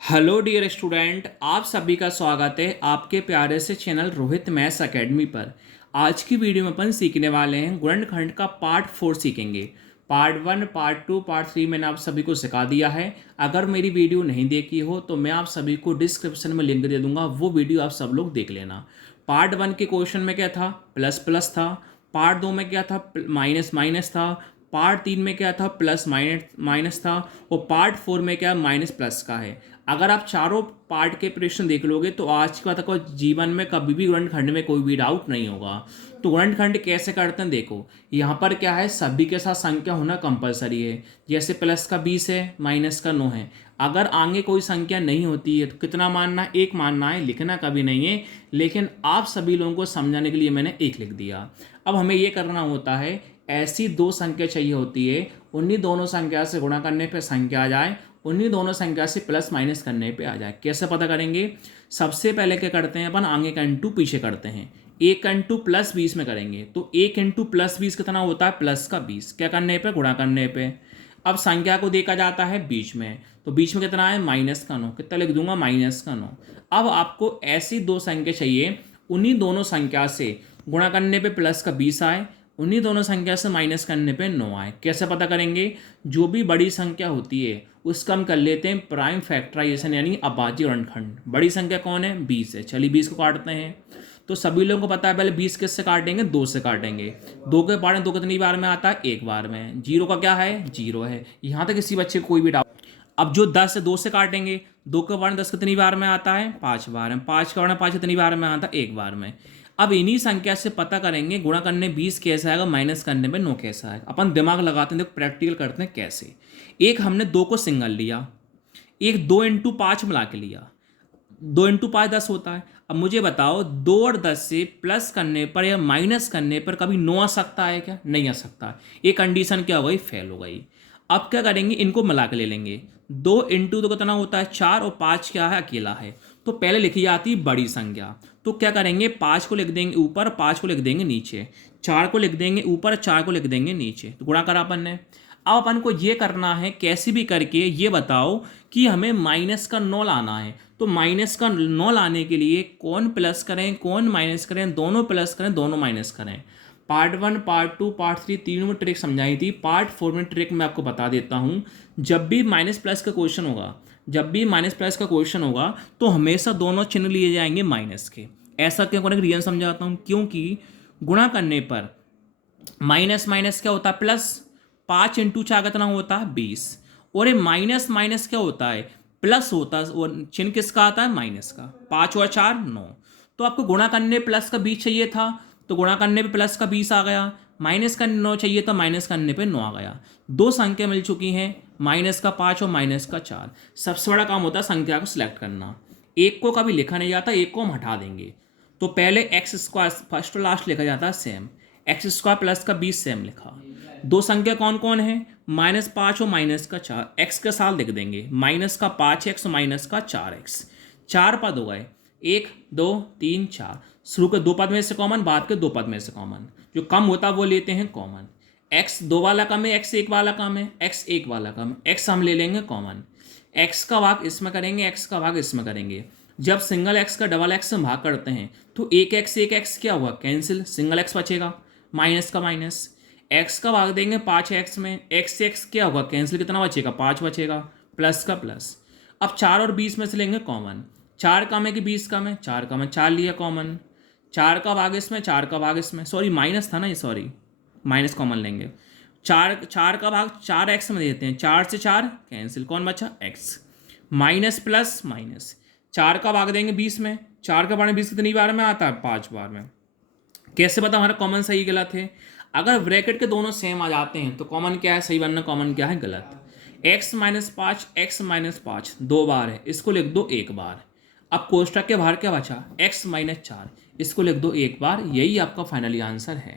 Hello dear student, आप सभी का स्वागत है आपके प्यारे से चैनल रोहित मैथ्स एकेडमी पर। आज की वीडियो में अपन सीखने वाले हैं गुणनखंड का पार्ट 4 सीखेंगे। पार्ट 1, पार्ट 2, पार्ट 3 मैंने आप सभी को सिखा दिया है। अगर मेरी वीडियो नहीं देखी हो तो मैं आप सभी को डिस्क्रिप्शन में लिंक दे दूंगा, वो वीडियो आप सब लोग देख लेना। पार्ट 1 के क्वेश्चन में क्या था, प्लस प्लस था। पार्ट 2 में क्या था, माइनस माइनस था। पार्ट 3 में क्या था, प्लस माइनस माइनस था। और पार्ट 4 में क्या, माइनस प्लस का है। अगर आप चारों पार्ट के प्रश्न देख लोगे तो आज की बात को जीवन में कभी भी गुणनखंड में कोई भी डाउट नहीं होगा। तो गुणनखंड कैसे करते हैं देखो, यहाँ पर क्या है, सभी के साथ संख्या होना कंपलसरी है। जैसे प्लस का 20 है, माइनस का 9 है। अगर आगे कोई संख्या नहीं होती है तो कितना मानना है, एक मानना है, लिखना कभी नहीं है। लेकिन आप सभी लोगों को समझाने के लिए मैंने एक लिख दिया। अब हमें ये करना होता है, ऐसी दो संख्या चाहिए होती है, उन्हीं दोनों संख्या से गुणा करने पर संख्या आ जाए, उन्हीं दोनों संख्या से प्लस माइनस करने पे आ जाए। कैसे पता करेंगे, सबसे पहले क्या करते हैं अपन, आगे का इंटू पीछे करते हैं। एक इंटू प्लस 20 में करेंगे तो एक इंटू प्लस 20 कितना होता है, प्लस का 20। क्या करने पे, गुणा करने पे। अब संख्या को देखा जाता है बीच में, तो बीच में कितना है, माइनस का 9। कितना लिख दूंगा, माइनस का 9। अब आपको ऐसी दो संख्या चाहिए, उन्हीं दोनों संख्या से गुणा करने पे प्लस का 20 आए, उन्हीं दोनों संख्या से माइनस करने पे 9 आए। कैसे पता करेंगे, जो भी बड़ी संख्या होती है उसका हम कर लेते हैं प्राइम फैक्टराइजेशन, यानी अभाज्य गुणनखंड। बड़ी संख्या कौन है, 20 है। चलिए 20 को काटते हैं। तो सभी लोगों को पता है, पहले 20 किससे काटेंगे, 2 से काटेंगे। 2 के पार्ट 2 कितनी बार में आता है, एक बार में। जीरो का क्या है, जीरो है। यहाँ तक किसी बच्चे को कोई भी डाउट। अब जो 10 है, 2 से काटेंगे। 2 के बार 10 कितनी बार में आता है, 5 बार में। 5 के बार 5 कितनी बार में आता है, एक बार में। अब इन्हीं संख्या से पता करेंगे गुणा करने 20 कैसा आएगा, माइनस करने में 9 कैसा आएगा। अपन दिमाग लगाते हैं, देखो प्रैक्टिकल करते हैं कैसे। एक हमने 2 को सिंगल लिया, एक 2 इंटू 5 मिला के लिया। 2 इंटू 5 10 होता है। अब मुझे बताओ, 2 और 10 से प्लस करने पर या माइनस करने पर कभी 9 आ सकता है क्या, नहीं आ सकता। ये कंडीशन क्या हो गई, फेल हो गई। अब क्या करेंगे, इनको मिला के ले लेंगे। 2 इंटू तो कितना होता है, 4, और 5 क्या है, अकेला है। तो पहले लिखी जाती है बड़ी संख्या। तो क्या करेंगे, 5 को लिख देंगे ऊपर, 5 को लिख देंगे नीचे। 4 को लिख देंगे ऊपर, 4 को लिख देंगे नीचे। तो गुणा करा अपन ने। अब अपन को ये करना है, कैसे भी करके ये बताओ कि हमें माइनस का 9 लाना है। तो माइनस का 9 लाने के लिए कौन प्लस करें, कौन माइनस करें, दोनों प्लस करें, दोनों माइनस करें। पार्ट 1, पार्ट 2, पार्ट 3 तीनों में ट्रिक समझाई थी। पार्ट 4 में ट्रिक मैं आपको बता देता हूँ। जब भी माइनस प्लस का क्वेश्चन होगा, जब भी माइनस प्लस का क्वेश्चन होगा तो हमेशा दोनों चिन्ह लिए जाएंगे माइनस के। ऐसा क्यों करेंगे, रीजन समझाता हूँ। क्योंकि गुणा करने पर माइनस माइनस क्या होता है, प्लस। 5 इंटू 4 कितना होता है, 20। और ये माइनस माइनस क्या होता है, प्लस होता है। और चिन्ह किसका आता है, माइनस का। 5 और 4 9। तो आपको गुणा करने प्लस का 20 चाहिए था, तो गुणा करने पे प्लस का 20 आ गया। माइनस करने 9 चाहिए था, माइनस करने पे 9 आ गया। दो संख्या मिल चुकी हैं, माइनस का 5 और माइनस का 4। सबसे बड़ा काम होता है संख्या को सिलेक्ट करना। एक को कभी लिखा नहीं जाता, एक को हम हटा देंगे। तो पहले एक्स स्क्वायर फर्स्ट और लास्ट लिखा जाता है सेम। एक्स स्क्वायर प्लस का 20 सेम लिखा। दो संख्या कौन कौन है, -5 और -4। एक्स का साल लिख देंगे, -5x और -4x। चार पद हो गए, 1 2 3 4। शुरू के दो पद में से कॉमन, बाद के दो पद में से कॉमन। जो कम होता है वो लेते हैं कॉमन। एक्स 2 वाला कम है, एक्स 1 वाला कम है, एक्स 1 वाला कम, एक्स हम ले लेंगे कॉमन। एक्स का भाग इसमें करेंगे, एक्स का भाग इसमें करेंगे। जब सिंगल एक्स का डबल एक्स से भाग करते हैं तो एक एक्स क्या हुआ, कैंसिल, सिंगल एक्स बचेगा, माइनस का माइनस। एक्स का भाग देंगे 5x में, एक्स से एक्स क्या होगा, कैंसिल, कितना बचेगा, 5 बचेगा, प्लस का प्लस। अब 4 और 20 में से लेंगे कॉमन। 4 कम है कि 20 कम है, 4 कम है, 4 लिया कॉमन। 4 का भाग इसमें, 4 का भाग इसमें, सॉरी माइनस था ना ये, सॉरी माइनस कॉमन लेंगे। 4 का भाग 4x में देते हैं, 4 से 4 कैंसिल, कौन बचा, x। Minus plus minus. 4 का भाग देंगे 20 में, 4 का भाग 20 कितनी बार में आता है, 5 बार में। कैसे पता हमारा कॉमन सही गलत है, अगर ब्रैकेट के दोनों सेम आ जाते हैं तो कॉमन क्या है, सही बनना, कॉमन क्या है, गलत। x-5 x-5 दो बार है, इसको लिख दो एक बार। अब कोष्टक के बाहर क्या बचा, x-4, इसको लिख दो एक बार। यही आपका फाइनली आंसर है।